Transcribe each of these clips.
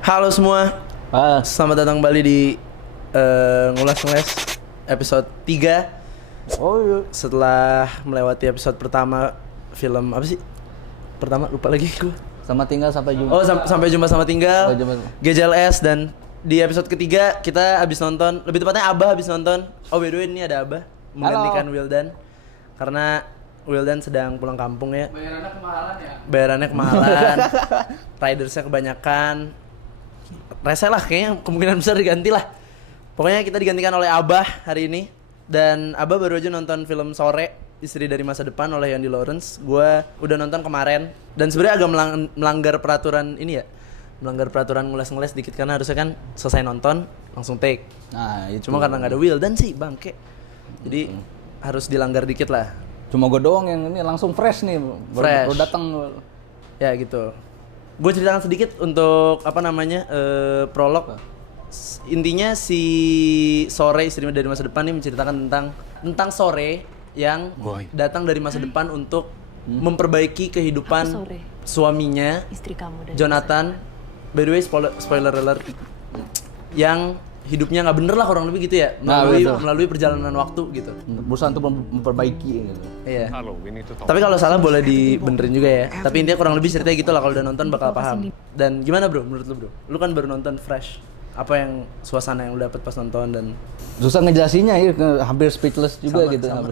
Halo semua, selamat datang kembali di Ngulas-Ngulas episode 3. Oh iya. Setelah melewati episode pertama film apa sih? Pertama lupa lagi gue. Sama tinggal sampai jumpa. Oh, sampai jumpa sama tinggal. Sampai jumpa. GJLS. Dan di episode ketiga kita habis nonton, lebih tepatnya Abah habis nonton. Oh, by the way ini ada Abah menggantikan Wildan karena Wildan sedang pulang kampung ya. Bayarannya kemahalan. Ridersnya kebanyakan. Rese lah kayaknya, kemungkinan besar diganti lah. Pokoknya kita digantikan oleh Abah hari ini. Dan Abah baru aja nonton film Sore, Istri dari Masa Depan oleh Yandi Lawrence. Gua udah nonton kemarin. Dan sebenarnya agak melanggar peraturan ini ya, melanggar peraturan ngulas-ngulas dikit karena harusnya kan selesai nonton langsung take. Nah, itu. Cuma karena nggak ada Wildan sih bangke, jadi harus dilanggar dikit lah. Cuma gue doang yang ini langsung fresh nih. Fresh. Baru datang. Ya gitu. Gue ceritakan sedikit untuk apa namanya prolog. Intinya si Sore Istri dari Masa Depan ini menceritakan tentang Sore yang datang dari masa depan untuk memperbaiki kehidupan suaminya, istri kamu dan Jonathan. By the way, spoiler alert, yang hidupnya nggak bener lah kurang lebih gitu ya, melalui perjalanan waktu gitu. Berusaha untuk memperbaiki gitu. Iya. Tapi kalau salah boleh dibenerin juga ya. Tapi intinya kurang lebih ceritanya gitu lah, kalau udah nonton bakal paham. Dan gimana bro, menurut lu bro? Lu kan baru nonton fresh. Apa yang suasana yang lu dapet pas nonton dan Susah ngejelasinnya ya, hampir speechless juga Sama, gitu. sama.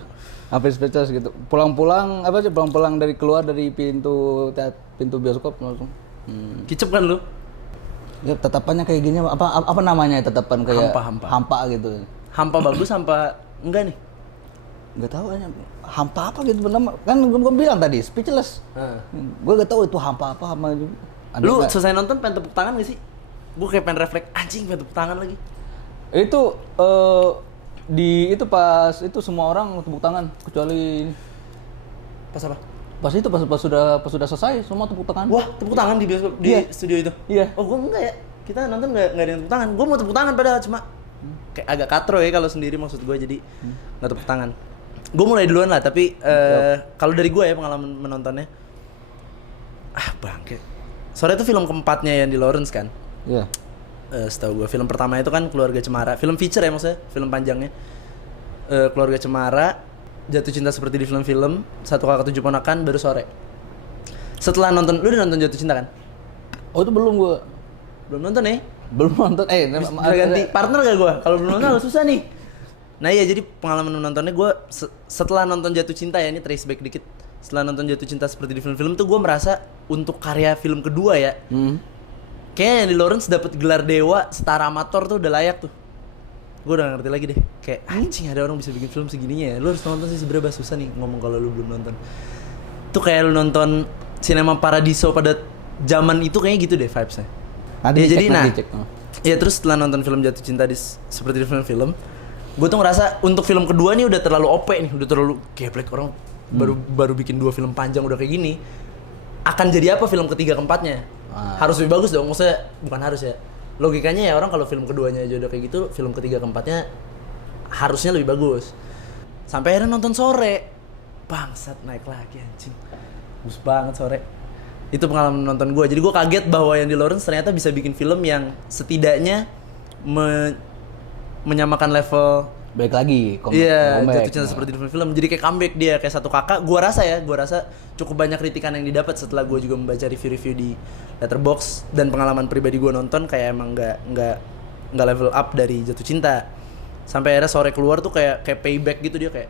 Hampir speechless gitu. Pulang-pulang dari keluar dari pintu bioskop langsung. kicep kan lu? Ya tatapannya kayak gini apa namanya ya, tatapan kayak Hampa gitu. Hampa bagus, hampa enggak nih? Nggak tahu aja hampa apa gitu benar kan gue bilang tadi speechless. Gue nggak tahu itu hampa apa sama juga. Lu selesai nonton pengen tepuk tangan gak sih? Gue kayak pengen refleks, anjing pengen tepuk tangan lagi. Itu itu pas itu semua orang tepuk tangan kecuali Pas apa? pas itu pas sudah selesai semua tepuk tangan. Wah, tepuk tangan di bioskop, di Iya. studio itu? Iya. Oh, gue enggak ya. Kita nonton nggak ada yang tepuk tangan. Gue mau tepuk tangan padahal cuma kayak agak katro ya kalau sendiri, maksud gue, jadi nggak tepuk tangan. Gue mulai duluan lah, tapi kalau dari gue ya pengalaman menontonnya, bangke. Sore itu film keempatnya yang di Lawrence kan. Iya. Setahu gue film pertama itu kan Keluarga Cemara, film feature ya maksudnya, film panjangnya. Keluarga Cemara, Jatuh Cinta Seperti di Film-Film, Satu Kakak Tujuh Ponakan, baru Sore. Setelah nonton, lu udah nonton Jatuh Cinta kan? Oh itu belum gue. Belum nonton ya? Belum nonton. Bisa ganti partner gak gue? Kalau belum nonton susah nih. Nah iya, jadi pengalaman menontonnya gue setelah nonton Jatuh Cinta ya, ini trace back dikit. Setelah nonton Jatuh Cinta Seperti di Film-Film tuh gue merasa untuk karya film kedua ya, kayaknya yang di Lawrence dapet gelar dewa setara amator tuh udah layak tuh. Gue udah gak ngerti lagi deh, kayak anjing ada orang bisa bikin film segininya ya. Lu harus nonton sih, sebenernya susah nih ngomong kalau lu belum nonton. Tuh kayak lu nonton Cinema Paradiso pada zaman itu, kayaknya gitu deh vibesnya. Nanti Ya jadi dicek. ya terus setelah nonton film Jatuh Cinta seperti di film-film, gue tuh ngerasa untuk film kedua nih udah terlalu OP nih, udah terlalu geblek. Orang baru bikin 2 film panjang udah kayak gini, akan jadi apa film ketiga keempatnya? Harus lebih bagus dong, maksudnya bukan harus ya, logikanya ya, orang kalau film keduanya aja udah kayak gitu, film ketiga keempatnya harusnya lebih bagus. Sampai akhirnya nonton Sore, bangsat, naik lagi anjing, bagus banget Sore. Itu pengalaman nonton gue, jadi gue kaget bahwa yang di Lawrence ternyata bisa bikin film yang setidaknya menyamakan level. Balik lagi. Iya, Jatuh Cinta Seperti di Film. Jadi kayak comeback dia, kayak Satu Kakak. Gue rasa cukup banyak kritikan yang didapat setelah gue juga membaca review-review di Letterboxd, dan pengalaman pribadi gue nonton kayak emang nggak level up dari Jatuh Cinta. Sampai akhirnya Sore keluar tuh kayak payback gitu, dia kayak,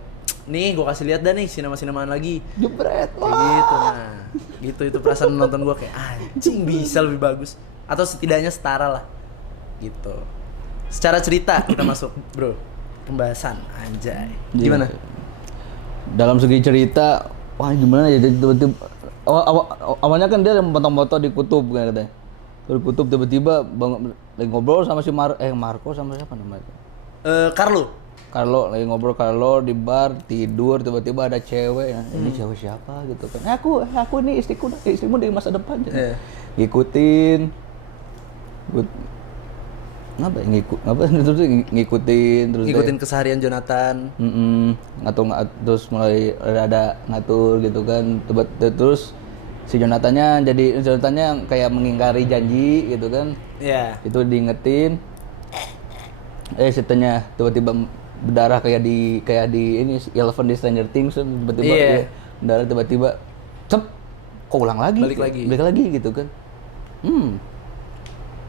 nih gue kasih lihat dah nih sinema-sinemaan lagi. Jebret. Gitu, nah itu perasaan nonton gue kayak anjing bisa lebih bagus atau setidaknya setara lah gitu. Secara cerita kita masuk bro, pembahasan anjay gimana? Dalam segi cerita, wah gimana ya, tiba-tiba awalnya kan dia foto-foto di kutub kan katanya. Di kutub tiba-tiba lagi ngobrol sama si Marco sama siapa namanya? Carlo lagi ngobrol di bar, tidur, tiba-tiba ada cewek. Ini cewek siapa gitu kan? Aku ini istrimu di masa depan. Ngikutin. Ngikutin keseharian Jonathan. Terus mulai ada ngatur gitu kan. Terus Si Jonathannya kayak mengingkari janji gitu kan. Iya. Itu diingetin. Ceritanya tiba-tiba berdarah kayak di ini Eleven di Stranger Things tiba-tiba Iya. berdarah tiba-tiba cep kok ulang lagi. Balik lagi gitu kan.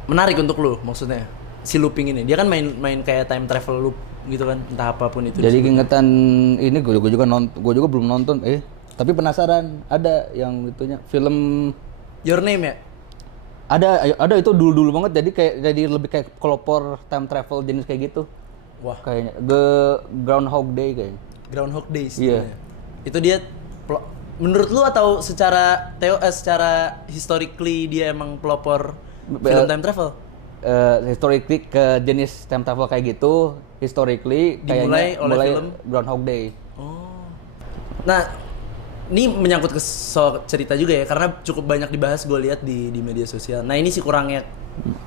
Menarik untuk lu maksudnya si looping ini. Dia kan main kayak time travel loop gitu kan, entah apapun itu. Jadi keingetan ini gue juga belum nonton tapi penasaran ada yang itunya film Your Name ya? ada itu dulu banget jadi lebih kayak pelopor time travel jenis kayak gitu. Wah, Kayaknya Groundhog Day kayaknya. Groundhog Days. Iya. Itu dia menurut lu atau secara secara historically dia emang pelopor film time travel? Historically ke jenis time travel kayak gitu, historically Dimulai kayaknya oleh mulai film? Groundhog Day. Oh. Nah, ini menyangkut ke soal cerita juga ya, karena cukup banyak dibahas gue lihat di media sosial. Nah ini sih kurangnya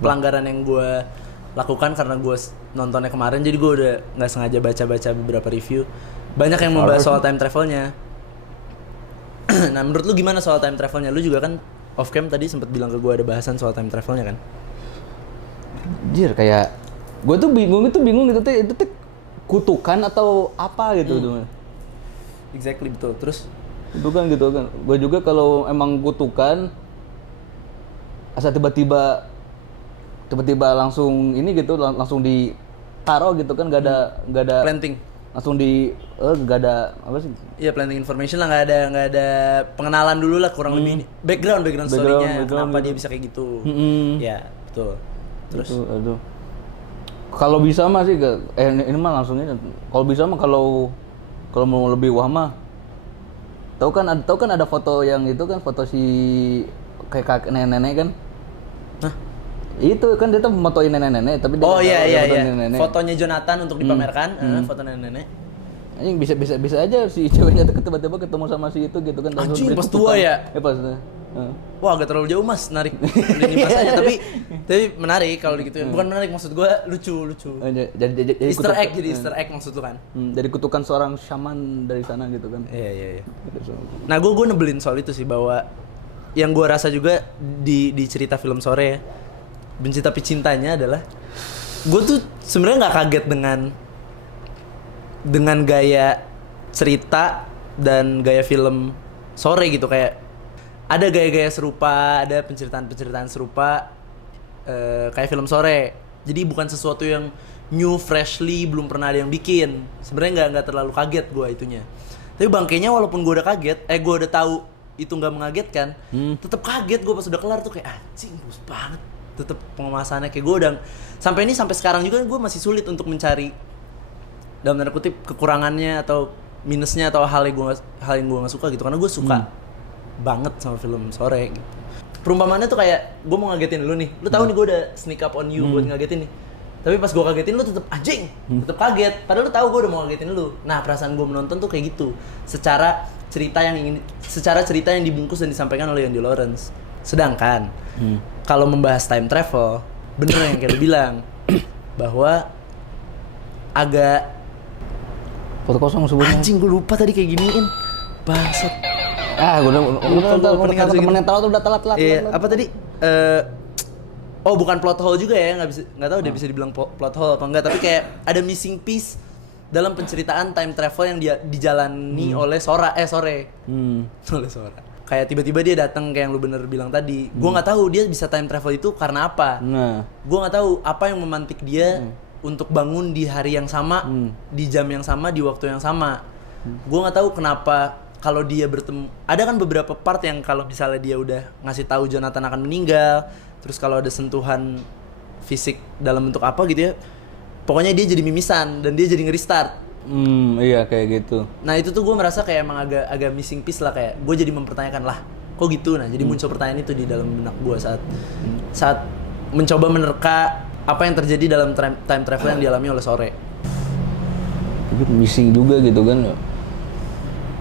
pelanggaran yang gue lakukan karena gue nontonnya kemarin, jadi gue udah nggak sengaja baca beberapa review. Banyak yang membahas soal time travelnya. Nah menurut lu gimana soal time travelnya? Lu juga kan off cam tadi sempat bilang ke gue ada bahasan soal time travelnya kan? Anjir kayak gue tuh bingung itu tuh kutukan atau apa gitu tuh. Exactly, betul. Terus Itu kan gitu kan. Gue juga kalau emang kutukan asal tiba-tiba langsung ini gitu langsung ditaro gitu kan nggak ada planting. Langsung nggak ada apa sih? Iya, planting information lah, nggak ada pengenalan dulu lah kurang lebih background story-nya kenapa dia bisa kayak gitu. Ya, betul. Terus Itu, aduh. Kalau bisa mah sih ini mah langsung ini. Kalau bisa mah kalau mau lebih wah mah tahu kan ada foto yang itu kan foto si kayak nenek-nenek kan. Hah? Itu kan dia tuh fotoin nenek-nenek tapi dia iya. nenek-nenek. Fotonya Jonathan untuk dipamerkan, foto nenek-nenek. Anjing bisa aja si ceweknya tuh tiba-tiba ketemu sama si itu gitu kan. Anjing, pas tua ya? Pas. Wah, agak terlalu jauh Mas narik ini masanya, tapi menarik kalau digituin. Bukan menarik, maksud gua lucu. Jadi Easter egg maksud lu kan? Dari kutukan seorang shaman dari sana gitu kan. Iya. Nah, gue nebelin soal itu sih, bahwa yang gue rasa juga di cerita film Sore ya, Benci Tapi Cintanya adalah gue tuh sebenarnya nggak kaget dengan gaya cerita dan gaya film Sore gitu. Kayak ada gaya-gaya serupa, ada penceritaan serupa kayak film Sore. Jadi bukan sesuatu yang new, freshly, belum pernah ada yang bikin. Sebenarnya nggak terlalu kaget gue itunya. Tapi bangkainya walaupun gue udah kaget, gue udah tahu itu nggak mengagetkan, tetap kaget gue pas udah kelar tuh, kayak anjing bagus banget. Tetap pengemasannya kayak gue udah sampai sekarang juga gue masih sulit untuk mencari dalam tanda kutip kekurangannya atau minusnya atau hal yang gue nggak suka gitu, karena gue suka banget sama film Sore gitu. Perumpamaannya tuh kayak gue mau ngagetin lu nih, lu tahu nih gue udah sneak up on you buat ngagetin nih, tapi pas gue kagetin lu tetep anjing, tetep kaget, padahal lu tahu gue udah mau ngagetin lu. Nah perasaan gue menonton tuh kayak gitu, secara cerita yang dibungkus dan disampaikan oleh Yondy Lawrence. Sedangkan kalau membahas time travel, bener yang kayak lu bilang bahwa agak Foto kosong sebutnya. anjing, gue lupa tadi kayak giniin. Bangsat. Gue udah temen tahu tuh udah telat. Iya, apa tadi? Oh, bukan plot hole juga ya, nggak tahu dia bisa dibilang plot hole apa enggak, tapi kayak ada missing piece dalam penceritaan time travel yang dia dijalani oleh Sore. Oleh Sora. Kayak tiba-tiba dia datang kayak yang lu bener bilang tadi. Gua nggak tahu dia bisa time travel itu karena apa. Nah, Gua nggak tahu apa yang memantik dia untuk bangun di hari yang sama, di jam yang sama, di waktu yang sama. Gua nggak tahu kenapa kalau dia bertemu. Ada kan beberapa part yang kalau misalnya dia udah ngasih tahu Jonathan akan meninggal, terus kalau ada sentuhan fisik dalam bentuk apa gitu ya, pokoknya dia jadi mimisan dan dia jadi nge-restart. Iya kayak gitu. Nah itu tuh gue merasa kayak emang agak missing piece lah, kayak gue jadi mempertanyakan lah kok gitu. Nah jadi muncul pertanyaan itu di dalam benak gue saat mencoba menerka apa yang terjadi dalam time travel yang dialami oleh Sore. Tapi missing juga gitu kan.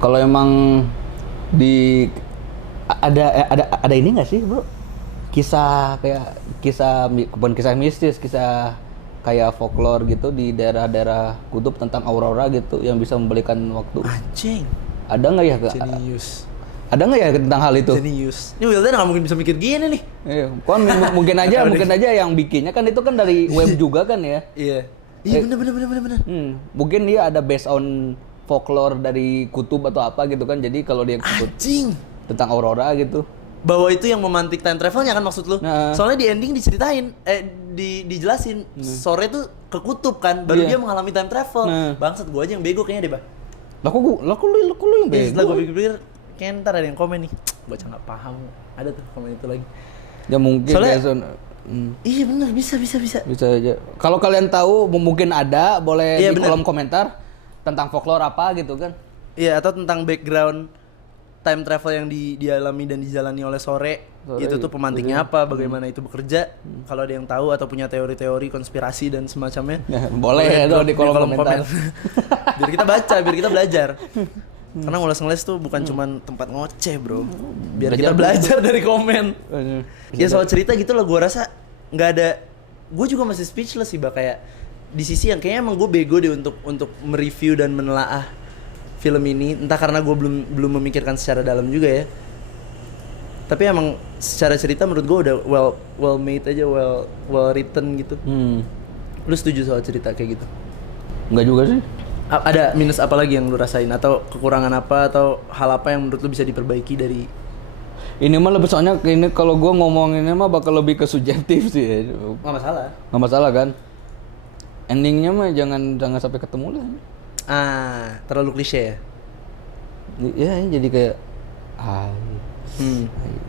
Kalau emang ada ini nggak sih bro? Bukan kisah mistis, kisah kayak folklore gitu di daerah-daerah kutub tentang aurora gitu yang bisa membalikan waktu. Anjing. Ada nggak ya? Jenius. Ada nggak ya tentang hal itu? Jenius. Ini Wildan nggak mungkin bisa mikir gini nih. Iya, kan mungkin aja yang bikinnya kan itu kan dari web juga kan ya. Iya. Iya bener. Mungkin dia ada based on folklore dari kutub atau apa gitu kan. Jadi kalau dia Anjing. tentang aurora gitu. Bahwa itu yang memantik time travelnya kan maksud lu? Nah. Soalnya di ending diceritain, dijelasin sore tuh ke kutub kan, baru dia mengalami time travel. Nah. Bangsat gua aja yang bego kayaknya deh, Bah. Lah kok lu yang bego? Setelah gua pikir-pikir, kayaknya ntar ada yang komen nih. Baca nggak paham. Ada tuh komen itu lagi. Ya mungkin Soalnya, iya benar, bisa. Bisa aja. Kalau kalian tahu mungkin ada, boleh Iya, di bener. kolom komentar tentang folklore apa gitu kan. Iya, atau tentang background time travel yang dialami dan dijalani oleh sore itu tuh pemantiknya apa, bagaimana itu bekerja. Kalau ada yang tahu atau punya teori-teori konspirasi dan semacamnya, Ya, boleh ya drop di kolom komentar. Biar kita baca, biar kita belajar. Karena ngulas-ngulas tuh bukan cuman tempat ngoceh, bro. Biar kita belajar dari komen. Ya soal cerita gitu loh, gue rasa nggak ada. Gue juga masih speechless sih, Bah, kayak di sisi yang kayaknya emang gue bego deh untuk mereview dan menelaah film ini. Entah karena gue belum memikirkan secara dalam juga ya. Tapi emang secara cerita menurut gue udah well made aja, well written gitu. Lu setuju soal cerita kayak gitu? Enggak juga sih. Ada minus apa lagi yang lu rasain atau kekurangan apa atau hal apa yang menurut lu bisa diperbaiki dari Ini mah lebih soalnya ini kalau gua ngomonginnya mah bakal lebih ke subjektif sih ya. nggak masalah? Nggak masalah kan. Endingnya mah jangan sampai ketemu lah. Terlalu klise ya? Ya jadi kayak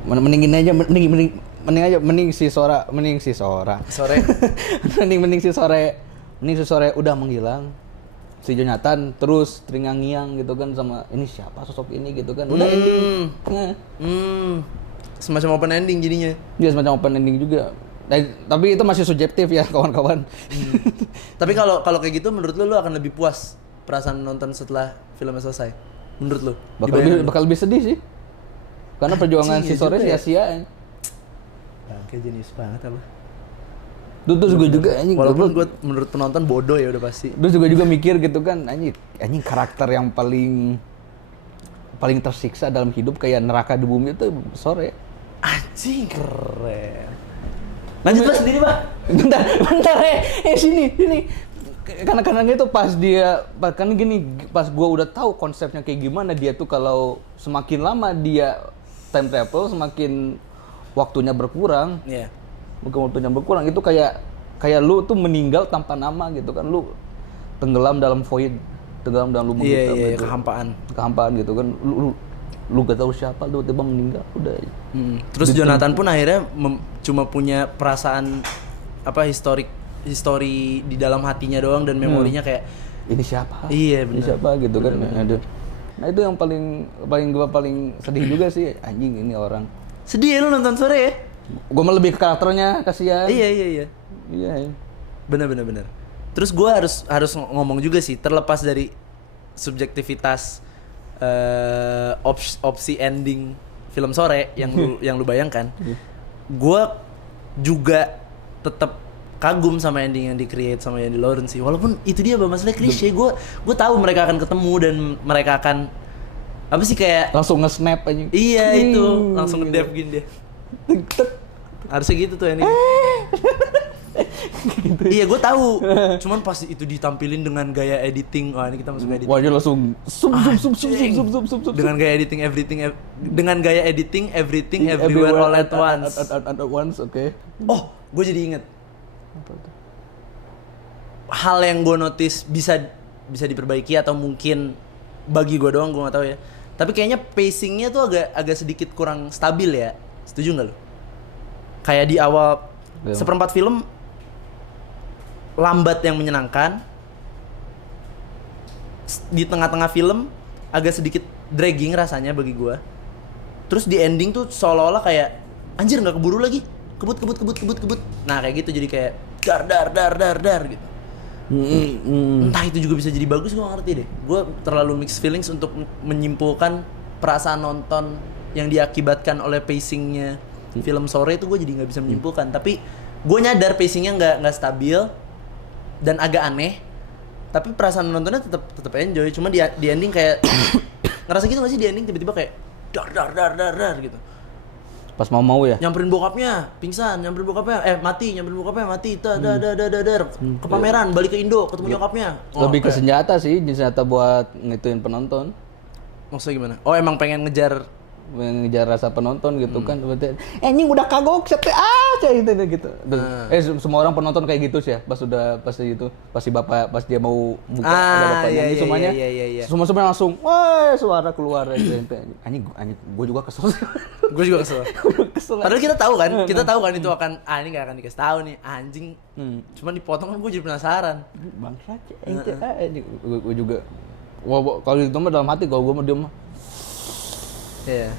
mending ini aja mending si Sora Sore mending si sore udah menghilang, si Jonathan terus terngiang-ngiang gitu kan sama ini siapa sosok ini gitu kan udah ending. Semacam open ending jadinya. Dia semacam open ending juga. Tapi itu masih subjektif ya kawan-kawan. Tapi kalau kayak gitu menurut lu akan lebih puas perasaan nonton setelah filmnya selesai? Menurut lu? Bakal lebih sedih sih. Karena perjuangan si Sore juga ya. sia-sia. Kayak jenius banget apa? Terus gue juga anjing. Walaupun gue menurut penonton bodoh ya udah pasti. Terus juga mikir gitu kan anjing karakter yang paling tersiksa dalam hidup kayak neraka di bumi itu Sore. Anjing keren. Lanjut Pak sendiri Pak. Bentar sini. Karena itu pas gue udah tahu konsepnya kayak gimana dia tuh kalau semakin lama dia time travel semakin waktunya berkurang. Iya. Bukan waktunya berkurang itu kayak lu tuh meninggal tanpa nama gitu kan, lu tenggelam dalam void, tenggelam dalam lubang hitam gitu. Kehampaan gitu kan, lu gak tahu siapa, lu tiba-tiba meninggal udah. Terus Jonathan pun akhirnya cuma punya perasaan apa histori di dalam hatinya doang dan memorinya kayak ini siapa? Iya benar. Ini siapa gitu kan. Nah itu yang paling sedih juga sih, anjing ini orang. Sedih ya lu nonton Sore ya? Gue mah lebih ke karakternya, kasihan. Iya. Bener. Terus gue harus ngomong juga sih, terlepas dari subjektivitas opsi ending film Sore yang lu bayangkan, gue juga tetap kagum sama ending yang di-create sama Yandy Lawrence sih. Walaupun itu dia masalahnya klise, gue tahu mereka akan ketemu dan mereka akan apa sih kayak langsung nge-snap aja. Iya itu, langsung nge-dab gini dia. Harusnya gitu tuh ini. Gitu. Iya gue tahu. Cuman pas itu ditampilin dengan gaya editing, ini kita masuk editing. Wah dia langsung zoom. Dengan gaya editing everything everywhere all at once. At once, oke. Oh, gue jadi inget. Hal yang gue notice bisa diperbaiki atau mungkin bagi gue doang, gue nggak tahu ya. Tapi kayaknya pacingnya tuh agak sedikit kurang stabil ya. Setuju nggak lo? Kayak di awal seperempat film lambat yang menyenangkan, di tengah-tengah film agak sedikit dragging rasanya bagi gua. Terus di ending tuh seolah-olah kayak anjir nggak keburu lagi, kebut. Nah kayak gitu jadi kayak dar gitu. Entah itu juga bisa jadi bagus, gua nggak ngerti deh. Gua terlalu mixed feelings untuk menyimpulkan perasaan nonton yang diakibatkan oleh pacingnya film Sore itu gue jadi nggak bisa menyimpulkan. Tapi gue nyadar pacingnya nggak stabil dan agak aneh. Tapi perasaan nontonnya tetap enjoy. Cuma di ending kayak ngerasa gitu nggak sih di ending tiba-tiba kayak dar gitu. Pas mau ya. Nyamperin bokapnya, pingsan, mati, dar ke pameran, balik ke Indo, ketemu nyokapnya. Lebih ke senjata sih, senjata buat ngituin penonton. Maksudnya gimana? Oh, emang pengen ngejar rasa penonton gitu kan. Berarti anjing udah kagok siapa aja gitu. Semua orang penonton kayak gitu sih ya. Pas dia mau buka ada bapaknya ini semuanya. Iya. Semua langsung wah suara keluar gitu. Anjing gue juga kesel. Gue juga kesel. Padahal kita tahu kan itu akan ini enggak akan dikasih tahu nih anjing. Cuman dipotong kan gue jadi penasaran. Bangsat gue juga. Wah, kalau itu mah dalam hati kalau gue mah dia mah iya.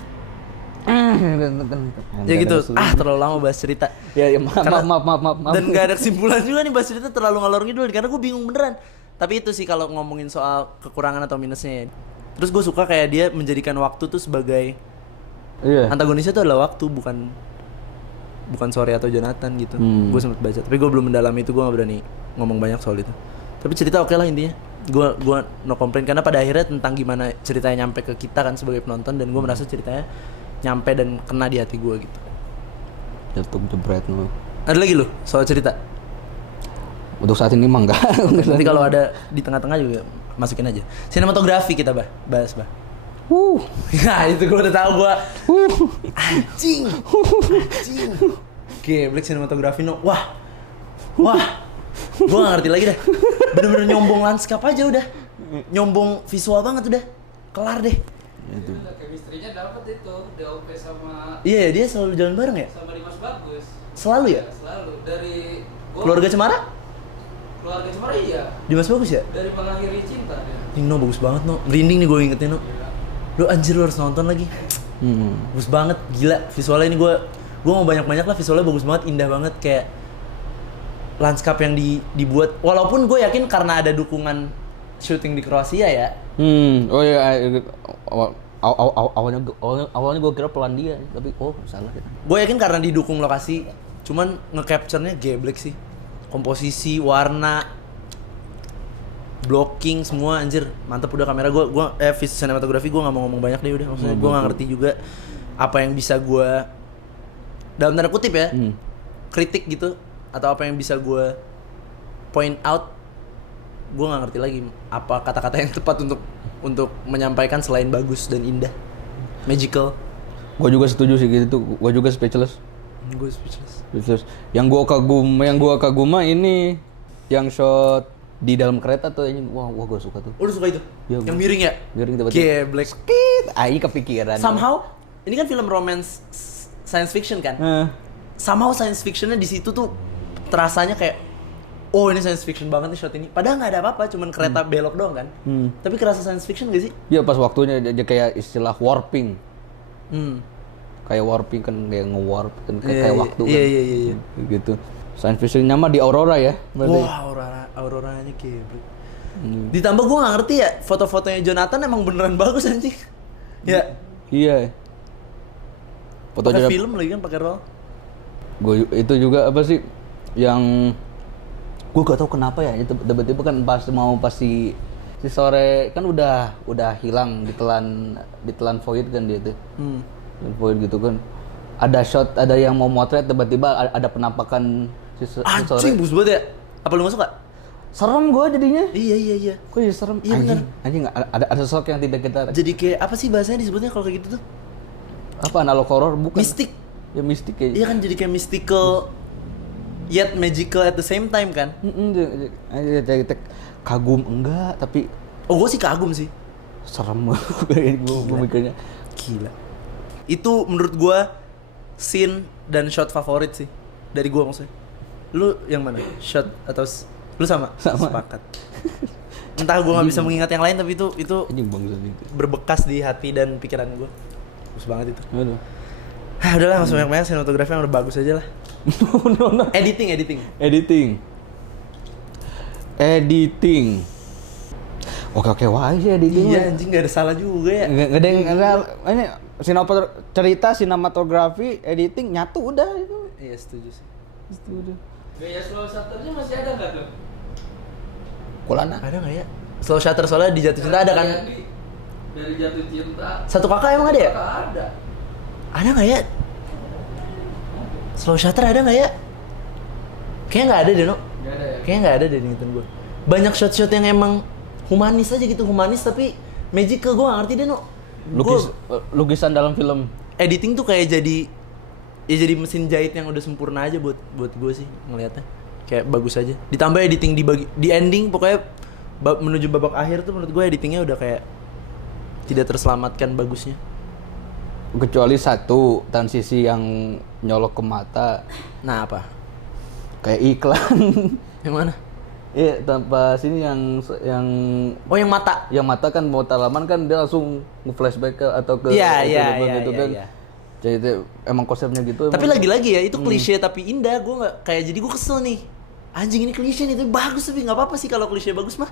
Ya gitu. Terlalu lama bahas cerita. Ya maaf. Dan nggak ada kesimpulan juga nih bahas cerita, terlalu ngalor ngidul karena gue bingung beneran. Tapi itu sih kalau ngomongin soal kekurangan atau minusnya. Terus gue suka kayak dia menjadikan waktu tuh sebagai antagonisnya tuh adalah waktu, bukan Sorry atau Jonathan gitu. Gue sempet baca, tapi gue belum mendalami itu, gue nggak berani ngomong banyak soal itu. Tapi cerita oke lah intinya. Gue no complain karena pada akhirnya tentang gimana ceritanya nyampe ke kita kan sebagai penonton, dan gue merasa ceritanya nyampe dan kena di hati gue gitu. Jatuh jebret lu. Ada lagi lu soal cerita? Untuk saat ini mah enggak. Nanti kalau ada di tengah-tengah juga masukin aja. Sinematografi kita bahas. Ya itu gue udah tahu gue. Anjing. Oke, Black sinematografi no. Wah. Gue gak ngerti lagi dah. Bener-bener nyombong lanskap aja udah. Nyombong visual banget udah. Kelar deh. Itu chemistry-nya dapet itu DOP sama. Iya, dia selalu jalan bareng ya? Sama Dimas Bagus. Selalu ya? Selalu. Dari Keluarga Cemara? Keluarga Cemara iya. Dimas Bagus ya? Dari Mengakhiri Cinta dia. No, bagus banget no. Merinding nih gue ingetnya no. Lu anjir, lu harus nonton lagi. Bagus banget, gila. Visualnya ini gue mau banyak-banyak lah, visualnya bagus banget, indah banget, kayak lanskap yang dibuat. Walaupun gue yakin karena ada dukungan syuting di Kroasia ya. Oh iya, awalnya gue kira Polandia, tapi salah ya. Gue yakin karena didukung lokasi, cuman nge-capture-nya geblek sih. Komposisi, warna, blocking semua anjir mantap. Udah kamera gue sinematografi gue nggak mau ngomong banyak deh udah. Maksudnya gue nggak ngerti juga apa yang bisa gue dalam tanda kutip ya kritik gitu, atau apa yang bisa gue point out. Gue nggak ngerti lagi apa kata-kata yang tepat untuk menyampaikan selain bagus dan indah, magical. Gue juga setuju sih gitu. Gue juga speechless. Gue speechless. Yang gue kagum ini yang shot di dalam kereta tuh ini. Wah gue suka tuh. Oh, lu suka itu? Ya, yang miring ya? Miring tiba-tiba. Black. Ai kepikiran. Somehow ini kan film romance science fiction kan? Somehow science fictionnya di situ tuh terasanya kayak ini science fiction banget nih shot ini. Padahal nggak ada apa-apa, cuman kereta belok doang kan. Tapi kerasa science fiction gak sih? Iya, pas waktunya dia kayak istilah warping. Kayak warping kan, kayak nge-warp kan, kayak waktu kan. Iya. Gitu. Science fiction-nya mah di Aurora ya. Wah, Auroranya geblek. Ditambah gue nggak ngerti ya, foto-fotonya Jonathan emang beneran bagus anjing. Ya. Iya. Pakai film lagi kan, pakai roll. Gue itu juga apa sih yang gue gak tau kenapa ya, itu tiba-tiba kan pas si Sore kan udah hilang, ditelan void kan dia tuh. Void gitu kan. Ada shot, ada yang mau motret, tiba-tiba ada penampakan si Sore. Anjing, bagus banget ya. Apa lu gak suka? Serem gue jadinya. Iya. Kok jadi serem? Iya benar. Anjing ada sosok yang tidak kita. Jadi kayak apa sih bahasanya disebutnya kalau kayak gitu tuh? Apa, analog horror bukan? Mistik. Ya mistik kayak. Iya kan, jadi kayak mystical yet magical at the same time kan? Kagum enggak, tapi gue sih kagum sih. serem gue mikirnya. Gila. Itu menurut gue scene dan shot favorit sih dari gue maksudnya. Lu yang mana? Shot atau lu sama? Sepakat. Entah gue nggak bisa mengingat yang lain, tapi itu berbekas di hati dan pikiran gue. Bagus banget itu. Aduh. Udahlah, nggak usah banyak-banyak, sinematografi yang udah bagus aja lah. No. Editing. Oke, wah sih editing. Iya anjing, nggak ada salah juga ya. Nggak ada yang ini cerita, sinematografi, editing nyatu udah itu. Iya, setuju sih. Setuju. Gaya slow shutternya masih ada nggak tuh? Kulana. Ada nggak ya? Slow shutter soalnya di Jatuh Cinta ada kan? Dari jatuh cinta. Satu kakak emang ada ya? Nggak ada. Ada nggak ya? Slow shutter ada nggak ya? Kayaknya nggak ada deh, no. Nggak ada ya. Kayaknya nggak ada deh di ingatan gue. Banyak shot-shot yang emang humanis aja gitu, humanis tapi magical, gue nggak ngerti deh, no. Lukisan dalam film. Editing tuh kayak jadi mesin jahit yang udah sempurna aja buat gue sih ngelihatnya. Kayak bagus aja. Ditambah editing di ending pokoknya menuju babak akhir tuh menurut gue editingnya udah kayak tidak terselamatkan bagusnya. Kecuali satu transisi yang nyolok ke mata Nah, apa? kayak iklan. Yang mana? Iya, tanpa sini yang Oh, yang mata. mata kan mau talaman kan dia langsung nge-flashback atau ke Iya, film itu kan. iya. Jadi itu emang konsepnya gitu. Tapi emang. lagi-lagi ya itu klise tapi indah. Gue nggak kayak jadi gue kesel nih. Anjing ini klise nih, tapi bagus, tapi nggak apa-apa sih kalau klise bagus mah.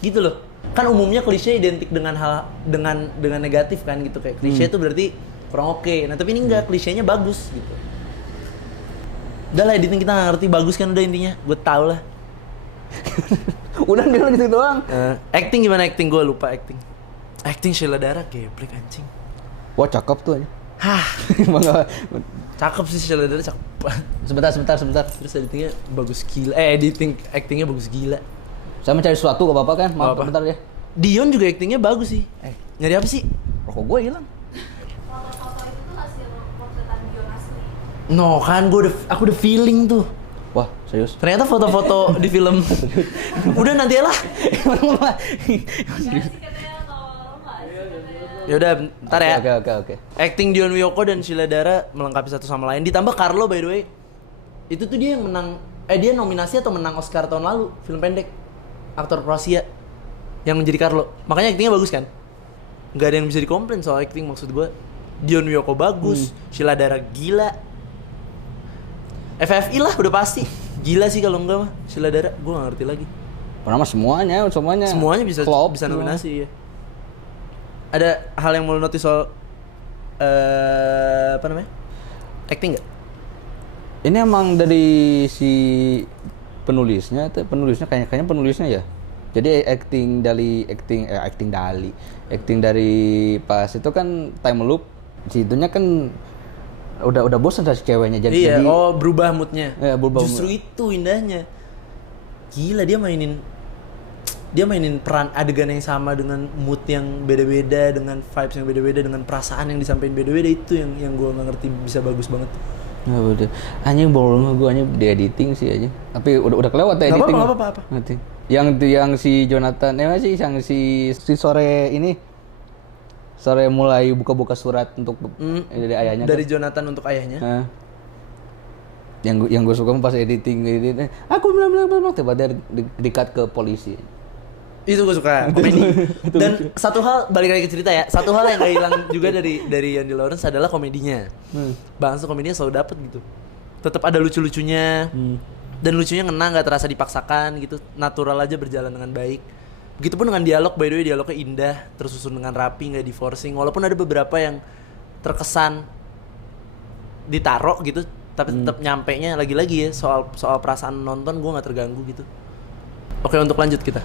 Gitu loh. Kan umumnya klise identik dengan hal dengan negatif kan gitu, kayak klise itu berarti kurang oke. Nah, tapi ini enggak, klisenya bagus gitu. Udah lah, editing kita nggak ngerti bagus kan udah intinya. Gue tau lah. Udah dia gitu doang. Acting gimana acting? Gue lupa acting. Acting Sheila Dara geblek anjing. Wah, cakep tuh aja. Hah, Emang nggak- cakep sih Sheila Dara, cakep. sebentar. Terus editingnya bagus gila. Actingnya bagus gila. Saya mencari sesuatu gak apa-apa kan? Maaf, Apa-apa. bentar ya. Dion juga actingnya bagus sih. Nyari apa sih? Rokok gue hilang. Foto-foto itu tuh hasil portretan Dion asli. No kan, aku udah feeling tuh. Wah, serius. Ternyata foto-foto di film. Udah nanti lah. Ya sih katanya kalau nggak sih katanya. Ya udah, ntar ya. Oke. Acting Dion Wiyoko dan Sheila Dara melengkapi satu sama lain. Ditambah Carlo by the way. Itu tuh dia yang menang. Dia nominasi atau menang Oscar tahun lalu film pendek. Aktor Kroasia yang menjadi Carlo. Makanya actingnya bagus kan? Nggak ada yang bisa dikomplain soal acting maksud gue. Dion Wiyoko bagus, Sheila Dara gila. FFI lah udah pasti. Gila sih kalau enggak mah Sheila Dara, gue nggak ngerti lagi. Pertama semuanya Semuanya bisa flop bisa semua. nominasi ya. Ada hal yang mau lo notice soal apa namanya? Acting nggak? Ini emang dari si penulisnya kayaknya penulisnya ya. Jadi acting dari pas itu kan time loop. Situnya kan udah bosan sama si ceweknya Iya, jadi berubah moodnya. Iya, berubah Justru itu indahnya. Gila dia mainin peran adegan yang sama dengan mood yang beda-beda, dengan vibes yang beda-beda, dengan perasaan yang disampaikan beda-beda, itu yang gue nggak ngerti bisa bagus banget. Ya udah. Anjing belum gue di editing sih aja. Tapi udah kelewat ya Nggak editing. apa-apa. Ngerti. Yang si Jonathan yang si sore mulai buka-buka surat untuk dari ayahnya. Dari kan? Jonathan untuk ayahnya. Nah. Yang gue suka pas editing aku bilang tiba dia di-cut ke polisi. Itu gue suka komedi. Dan satu hal, balik lagi ke cerita ya, satu hal yang gak hilang juga dari Andy Lawrence adalah komedinya. Bahasa komedinya selalu dapet gitu. Tetap ada lucu-lucunya. Dan lucunya ngena, nggak terasa dipaksakan gitu, natural aja berjalan dengan baik. Begitupun dengan dialog, by the way dialognya indah, tersusun dengan rapi, nggak di forcing. Walaupun ada beberapa yang terkesan ditaruh gitu, tapi tetap nyampe nya lagi-lagi ya soal perasaan nonton, gue nggak terganggu gitu. Oke, untuk lanjut kita.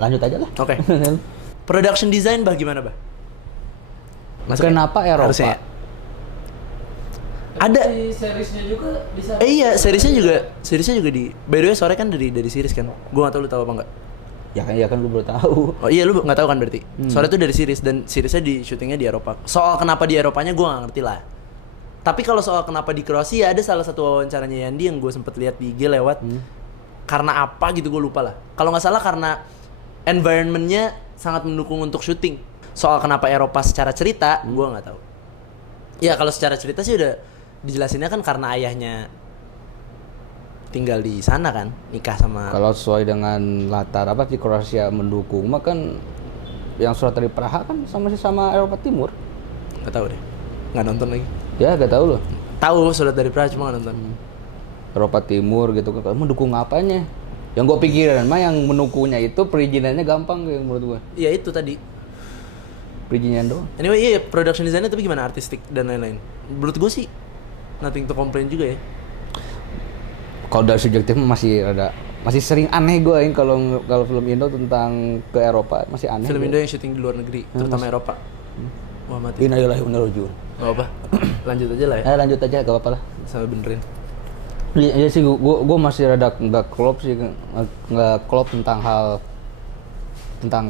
Lanjut aja lah. Oke. Production design bah gimana bah? Kenapa Eropa? Harusnya ya? Ada. Si seriesnya juga bisa. Iya, seriesnya juga di. By the way, sore kan dari series kan. Gue nggak tahu lu tahu apa nggak. Ya kan lu baru tahu. Oh iya, lu nggak tahu kan berarti. Sore itu dari series dan seriesnya di syutingnya di Eropa. Soal kenapa di Eropanya gue nggak ngerti lah. Tapi kalau soal kenapa di Kroasia, ada salah satu wawancaranya Yandi yang gue sempet lihat di IG lewat. Karena apa gitu gue lupa lah. Kalau nggak salah karena environmentnya sangat mendukung untuk syuting. Soal kenapa Eropa secara cerita, gue nggak tahu. Ya kalau secara cerita sih udah dijelasinnya kan karena ayahnya tinggal di sana kan, nikah sama. Kalau sesuai dengan latar apa di Kroasia mendukung, mah kan yang surat dari Praha kan sama Eropa Timur. Nggak tahu deh, nggak nonton lagi. Ya gak tahu loh. Tahu surat dari Praha cuma nggak nonton. Eropa Timur gitu kan, mendukung apanya? Yang gue pikirin mah yang mendukungnya itu perizinannya gampang kayak menurut gue. Iya itu tadi. Perizinan doang. Anyway, iya production design-nya tapi gimana artistik dan lain-lain. Menurut gue sih nothing to complain juga ya. Kalau dari subjektif masih masih sering aneh gue kalau film Indo tentang ke Eropa masih aneh. Film gua. Indo yang syuting di luar negeri, terutama Eropa. Wah mati. Innalillahi wa inna ilaihi raji'un. Gak apa. Lanjut aja lah ya. Lanjut aja gak apa-apa lah. Sampai benerin. Iya sih, gue masih rada nggak klop sih, nggak klop tentang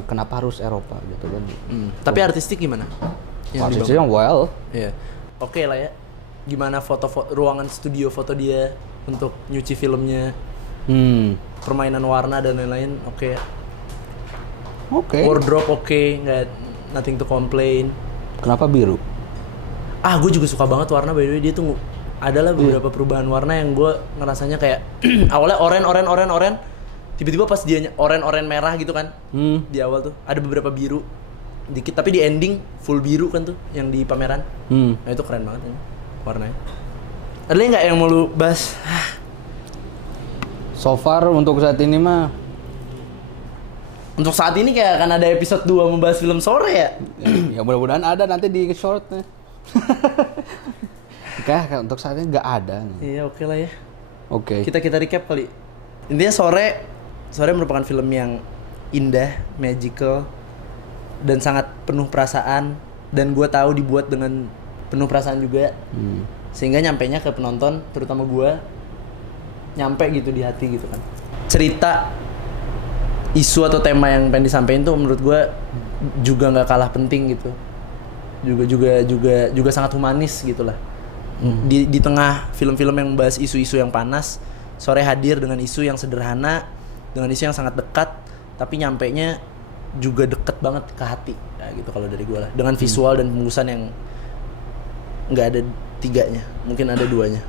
kenapa harus Eropa gitu kan. Tapi artistik gimana? Artisnya well. Iya. Oke lah ya. Gimana ruangan studio foto dia untuk nyuci filmnya, permainan warna dan lain-lain, oke ya. Oke. Wardrobe oke, nggak nothing to complain. Kenapa biru? Gue juga suka banget warna, by the way. Dia tuh adalah beberapa perubahan warna yang gue ngerasanya kayak awalnya oren, tiba-tiba pas dia oren merah gitu kan. Di awal tuh ada beberapa biru dikit, tapi di ending full biru kan tuh yang di pameran. Nah itu keren banget ya, warnanya. Ada lagi nggak yang mau lu bahas? So far untuk saat ini mah Untuk saat ini kayak akan ada episode 2 membahas film sore ya. ya mudah-mudahan ada nanti di shortnya. Kayak untuk saat ini nggak ada. Iya oke lah ya. Oke. Kita recap kali. Intinya sore merupakan film yang indah, magical, dan sangat penuh perasaan. Dan gue tahu dibuat dengan penuh perasaan juga. Sehingga nyampenya ke penonton, terutama gue, nyampe gitu di hati gitu kan. Cerita, isu atau tema yang pengen disampaikan tuh menurut gue juga nggak kalah penting gitu. Juga sangat humanis gitu lah. Di tengah film-film yang membahas isu-isu yang panas, Sore hadir dengan isu yang sederhana, dengan isu yang sangat dekat, tapi nyampenya juga deket banget ke hati, ya gitu kalau dari gue lah. Dengan visual dan pembusan yang nggak ada 3-nya, mungkin ada 2-nya.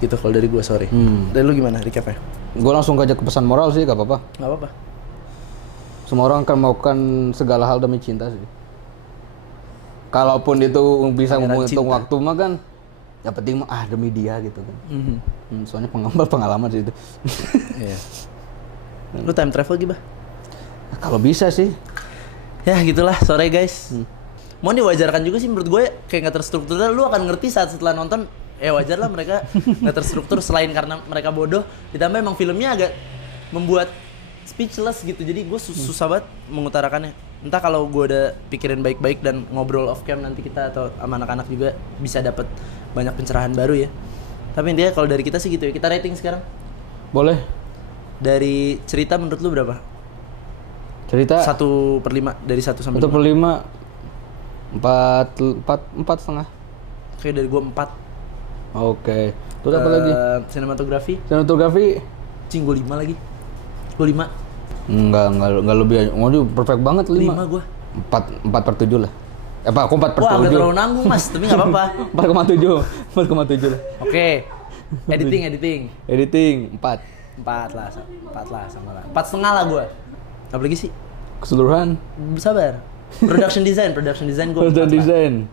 Gitu kalau dari gue Sore. Dari lu gimana recapnya? Gue langsung aja ke pesan moral sih, gak apa-apa. Nggak apa-apa. Semua orang akan melakukan segala hal demi cinta sih. Kalaupun itu bisa Pangeran menghitung cinta. waktu mah kan, yang penting mah demi dia gitu kan. Soalnya pengalaman sih itu. Iya. Lu time travel gimana? Kalau bisa sih. Ya gitulah Sore guys. Mau diwajarkan juga sih menurut gue kayak nggak terstruktur. Lu akan ngerti saat setelah nonton. Wajar lah mereka nggak terstruktur selain karena mereka bodoh. Ditambah emang filmnya agak membuat speechless gitu. Jadi gue susah banget mengutarakannya. Entah kalau gue udah pikirin baik-baik dan ngobrol off cam nanti kita atau sama anak-anak juga bisa dapat banyak pencerahan baru ya. Tapi intinya kalau dari kita sih gitu ya. Kita rating sekarang. Boleh. Dari cerita menurut lu berapa? Cerita 1/5 dari 1 sampai 5. 1/5 4 setengah. Oke dari gue 4. Oke. Terus apa lagi? Sinematografi. Sinematografi Cing gue 5 lagi. Gue 5. Enggak lebih aja. Waduh, perfect banget 5. 5 gue. 4/7 lah. Aku 4/7. Wah agak terlalu nanggung mas, tapi gak apa-apa. 4,7 lah. Oke. Editing. Editing 4. 4 lah sama lah. 4,5 lah gue. Apa lagi sih? Keseluruhan. Sabar. Production design gue. Production design.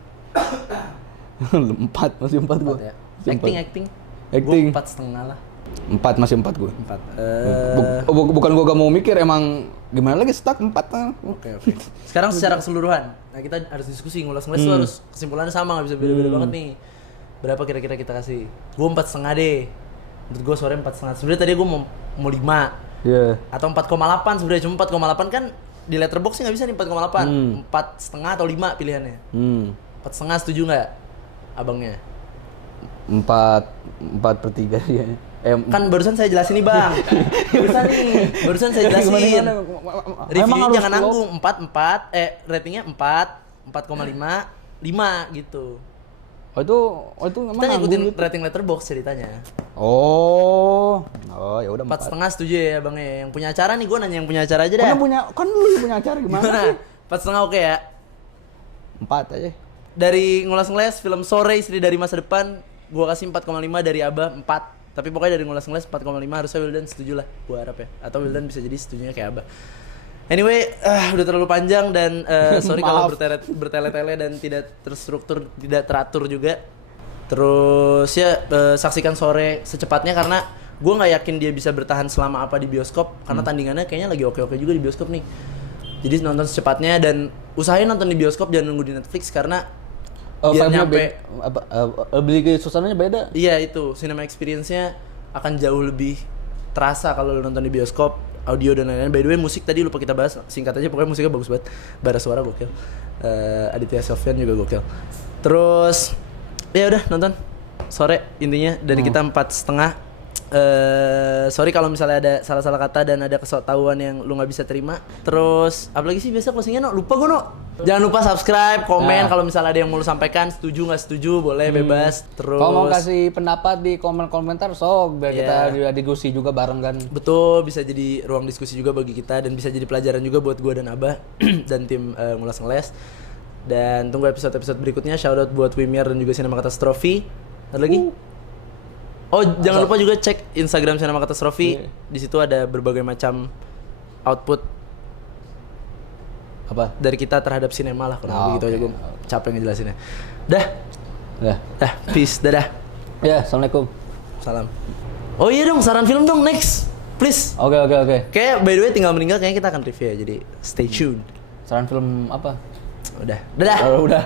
4 masih 4 gue. Ya. Acting. Acting. Gue 4,5 lah. 4 masih 4 gue. 4. Bukan gue gak mau mikir, emang gimana lagi stuck 4 lah. Oke. Sekarang secara keseluruhan. Nah kita harus diskusi ngulas-ngulas tuh harus kesimpulannya sama, nggak bisa beda-beda banget nih. Berapa kira-kira kita kasih? Gue 4,5 deh. Menurut gue Sore 4,5. Sebenarnya tadi gue mau 5. Iya. Atau 4,8 sebenarnya, cuma 4,8 kan di Letterboxd sih nggak bisa nih 4,8. 4,5 atau 5 pilihannya. 4,5 setuju nggak abangnya? 4/3 ya. Kan barusan saya jelasin nih bang. Barusan saya jelasin. Reviewnya jangan nanggung. 4, ratingnya 4, 4,5, 5 gitu. Oh itu memang Kita ngikutin nanggung gitu. rating Letterboxd ceritanya. Oh ya udah 4,5 setuju ya bang ya. Yang punya acara nih, gue nanya yang punya acara aja dah. Kan lu yang punya acara gimana? Gimana? 4,5 oke ya? 4 aja. Dari ngulas-ngulas film Sore Istri dari Masa Depan, gue kasih 4,5, dari Abah 4. Tapi pokoknya dari ngulas-ngulas 4,5 harusnya Wildan setuju lah, gue harap ya. Atau Wildan bisa jadi setujunya kayak Abah. Anyway, udah terlalu panjang dan sorry kalau bertele-tele dan tidak terstruktur, tidak teratur juga. Terus ya saksikan Sore secepatnya karena gue nggak yakin dia bisa bertahan selama apa di bioskop karena tandingannya kayaknya lagi oke-oke juga di bioskop nih. Jadi nonton secepatnya dan usahain nonton di bioskop, jangan nunggu di Netflix karena biar nyampe beli suasananya beda. Iya itu cinema experience-nya akan jauh lebih terasa kalau lu nonton di bioskop, audio dan lain-lain. By the way, musik tadi lupa kita bahas, singkat aja pokoknya musiknya bagus banget. Bara suara gokil. Aditya Sofyan juga gokil. Terus ya udah nonton sore intinya dari kita 4:30. Sorry kalau misalnya ada salah-salah kata dan ada kesoktahuan yang lu nggak bisa terima. Terus apalagi sih biasa closingnya no? Lupa gue no. Jangan lupa subscribe, komen kalau misalnya ada yang mau lu sampaikan, setuju nggak setuju boleh bebas. Terus Kalau mau kasih pendapat di komentar sok biar kita diskusi juga bareng kan. betul, bisa jadi ruang diskusi juga bagi kita dan bisa jadi pelajaran juga buat gue dan Abah dan tim ngulas ngeles. Dan tunggu episode-episode berikutnya. Shoutout buat Wimir dan juga Cinema Catastrophe. Ada lagi? Oh, jangan lupa juga cek Instagram Cinema Catastrophe. Di situ ada berbagai macam output Apa? dari kita terhadap sinema lah, kurang lebih gitu aja. Gue capek ngejelasinnya. Dah, peace, dadah. Ya, assalamualaikum. Salam. Oh iya dong, saran film dong next, please. Oke. Kayak by the way tinggal meninggal kayaknya kita akan review ya, jadi stay tuned. Saran film apa? Udah, dadah. Oh, udah.